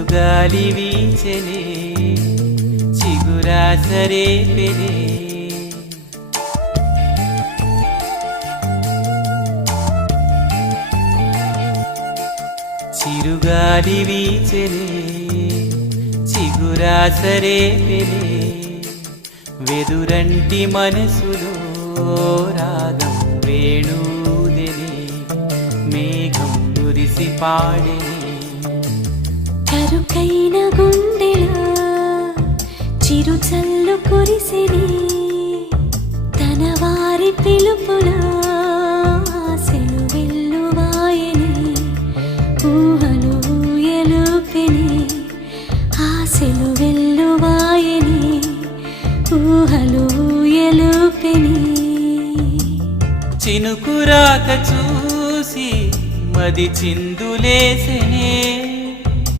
చిరుగాలి వీచెనే చిగురాసరే పెనే చిరుగాలి వీచెనే చిగురాసరే పెనే వెదురంటి మనసులో రాగం వేణూదెనే మేఘం మురిసి పాడెనే కరుకైన గుండెలా చిరు చల్లు కురిసిని తన వారి పిలుపులా ఆశలు వెల్లువాయని ఊహలు ఊయలుపెని ఆశలు వెల్లువాయని ఊహలు ఊయలుపెని చినుకురాక చూసి మది చిందులేసెనే